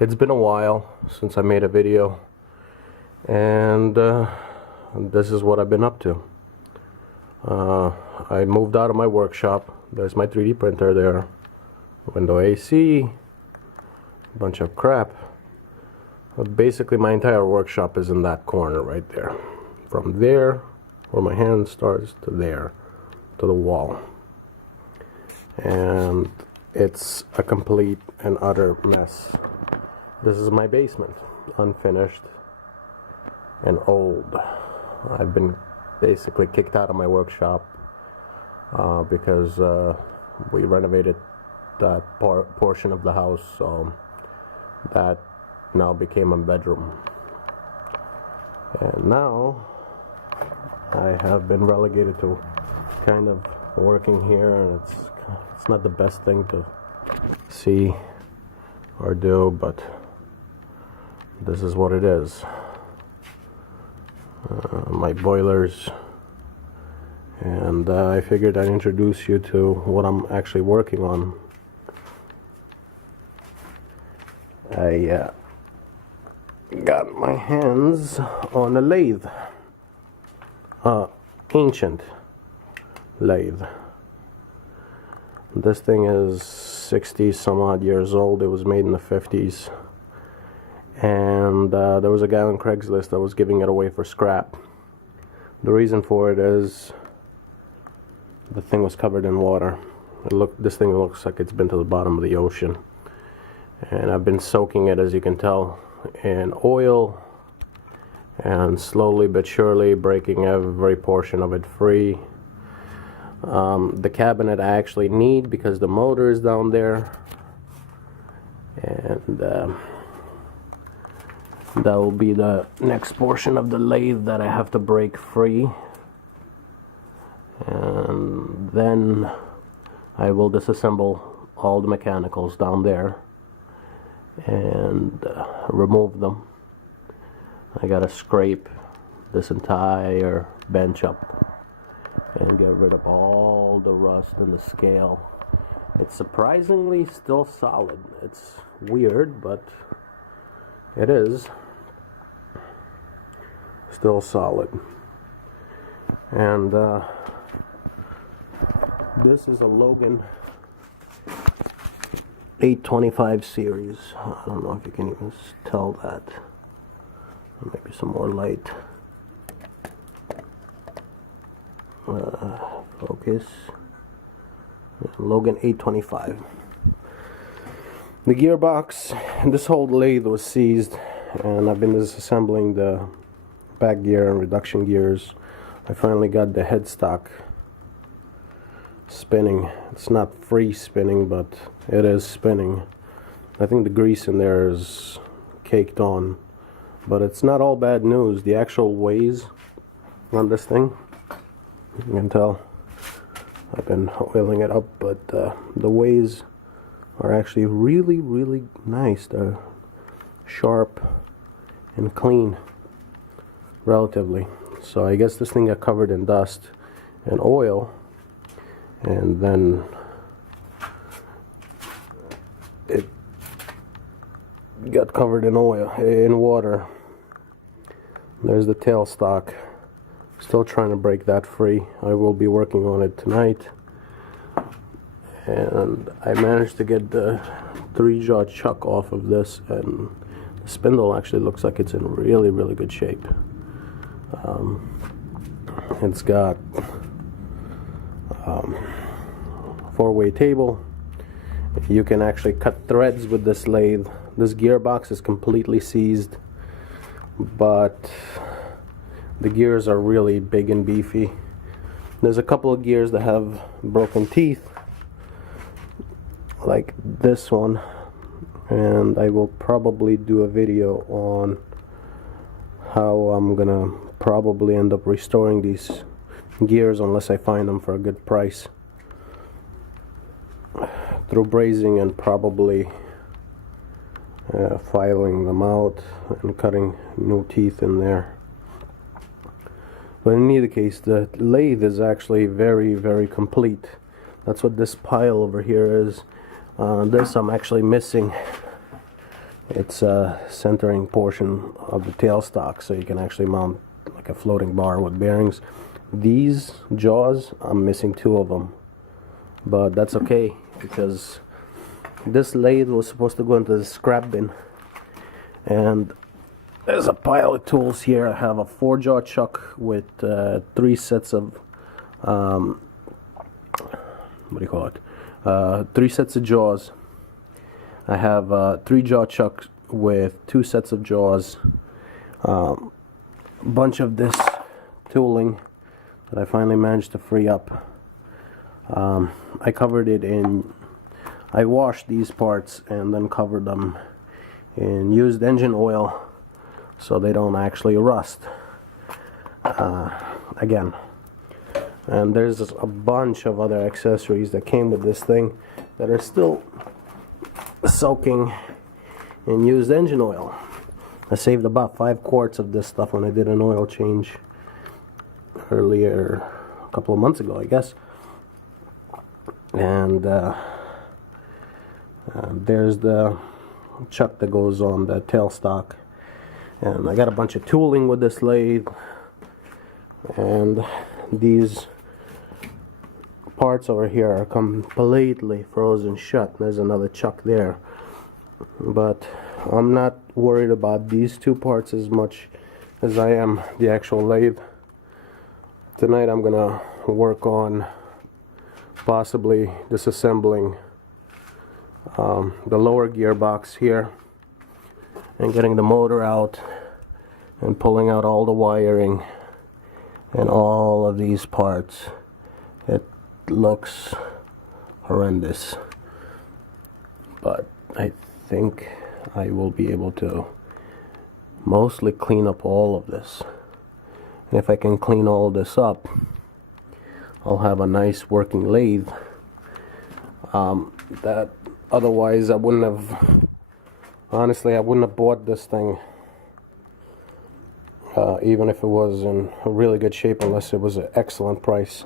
It's been a while since I made a video, and this is what I've been up to. I moved out of my workshop. There's my 3D printer there, window AC, a bunch of crap. Basically my entire workshop is in that corner right there. From there, where my hand starts, to there, to the wall. And it's a complete and utter mess. This is my basement, unfinished and old. I've been basically kicked out of my workshop because we renovated that portion of the house, so that now became a bedroom. And now I have been relegated to kind of working here, and it's not the best thing to see or do, but this is what it is. My boilers, and I figured I'd introduce you to what I'm actually working on. I got my hands on a lathe, ancient lathe. This thing is 60 some odd years old. It was made in the 50s, and there was a guy on Craigslist that was giving it away for scrap. The reason for it is the thing was covered in water. This thing looks like it's been to the bottom of the ocean, and I've been soaking it, as you can tell, in oil, and slowly but surely breaking every portion of it free. The cabinet I actually need because the motor is down there, and that will be the next portion of the lathe that I have to break free, and then I will disassemble all the mechanicals down there and remove them. I gotta scrape this entire bench up and get rid of all the rust in the scale. It's surprisingly still solid. It's weird, but it is still solid. And this is a Logan 825 series. I don't know if you can even tell that. Maybe some more light. Focus. Logan 825. The gearbox, this whole lathe was seized, and I've been disassembling the back gear and reduction gears. I finally got the headstock spinning. It's not free spinning, but it is spinning. I think the grease in there is caked on, but it's not all bad news. The actual ways on this thing, you can tell I've been oiling it up, but the ways are actually really, really nice. They're sharp and clean, relatively. So I guess this thing got covered in dust and oil, and then it got covered in water. There's the tailstock. Still trying to break that free. I will be working on it tonight. And I managed to get the 3-jaw chuck off of this, and the spindle actually looks like it's in really, really good shape. It's got 4-way table. You can actually cut threads with this lathe. This gearbox is completely seized, but the gears are really big and beefy. There's a couple of gears that have broken teeth, like this one, and I will probably do a video on how I'm gonna probably end up restoring these gears, unless I find them for a good price, through brazing and probably filing them out and cutting new teeth in there. But in either case, the lathe is actually very, very complete. That's what this pile over here is. This I'm actually missing it's a centering portion of the tailstock, so you can actually mount like a floating bar with bearings. These jaws, I'm missing 2 of them, but that's okay because this lathe was supposed to go into the scrap bin. And there's a pile of tools here. I have a 4-jaw chuck with 3 sets of what do you call it? 3 sets of jaws. I have 3-jaw chucks with 2 sets of jaws. A bunch of this tooling that I finally managed to free up. I covered it in. I washed these parts and then covered them in used engine oil so they don't actually rust again. And there's a bunch of other accessories that came with this thing that are still soaking in used engine oil. I saved about 5 quarts of this stuff when I did an oil change earlier, a couple of months ago, I guess. And there's the chuck that goes on the tailstock. And I got a bunch of tooling with this lathe, and these parts over here are completely frozen shut. There's another chuck there, but I'm not worried about these 2 parts as much as I am the actual lathe. Tonight I'm gonna work on possibly disassembling the lower gearbox here and getting the motor out and pulling out all the wiring and all of these parts. It looks horrendous, but I think I will be able to mostly clean up all of this. And if I can clean all of this up, I'll have a nice working lathe that otherwise I wouldn't have, honestly I wouldn't have bought this thing even if it was in really good shape, unless it was an excellent price.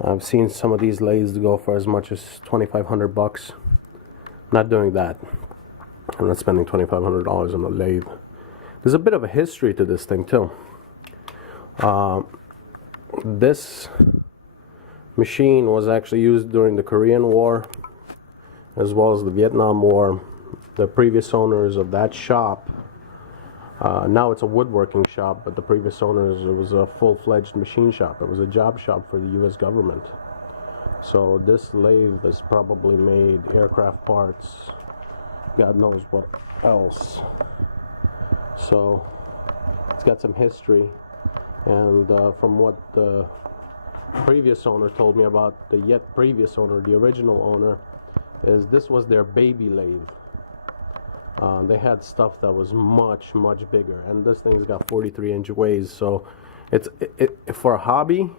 I've seen some of these lathes go for as much as $2,500. Not doing that. I'm not spending $2,500 on a lathe. There's a bit of a history to this thing too. This machine was actually used during the Korean War as well as the Vietnam War. The previous owners of that shop, now it's a woodworking shop, but the previous owners, it was a full-fledged machine shop. It was a job shop for the US government. So this lathe has probably made aircraft parts, God knows what else. So it's got some history, and from what the previous owner told me about the yet previous owner, the original owner, is this was their baby lathe. They had stuff that was much bigger, and this thing's got 43-inch ways, so it's for a hobby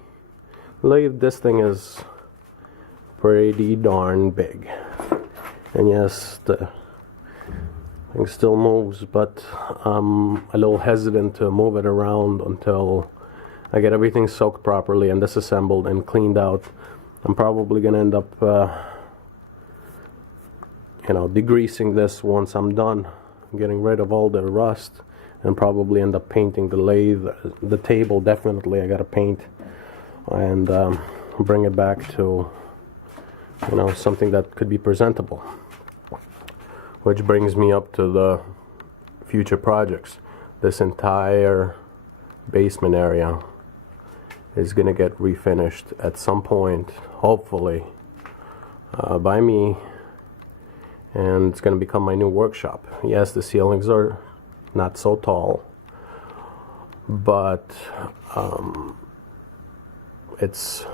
lathe, this thing is pretty darn big. And yes, the thing still moves, but I'm a little hesitant to move it around until I get everything soaked properly and disassembled and cleaned out. I'm probably gonna end up degreasing this once I'm done, getting rid of all the rust, and probably end up painting the lathe. The table, definitely I gotta paint, and bring it back to something that could be presentable. Which brings me up to the future projects. This entire basement area is gonna get refinished at some point, hopefully by me, and it's going to become my new workshop. Yes, the ceilings are not so tall, but it's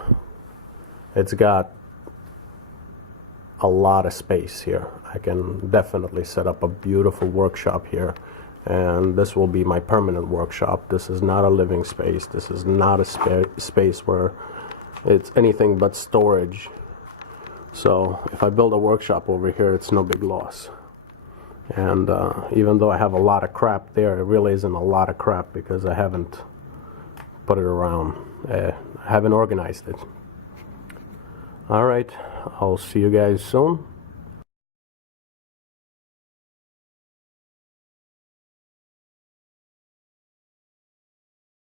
got a lot of space here. I can definitely set up a beautiful workshop here, and this will be my permanent workshop. This is not a living space. This is not a space where it's anything but storage. So if I build a workshop over here, it's no big loss. And even though I have a lot of crap there, it really isn't a lot of crap because I haven't put it around. I haven't organized it. Alright, I'll see you guys soon.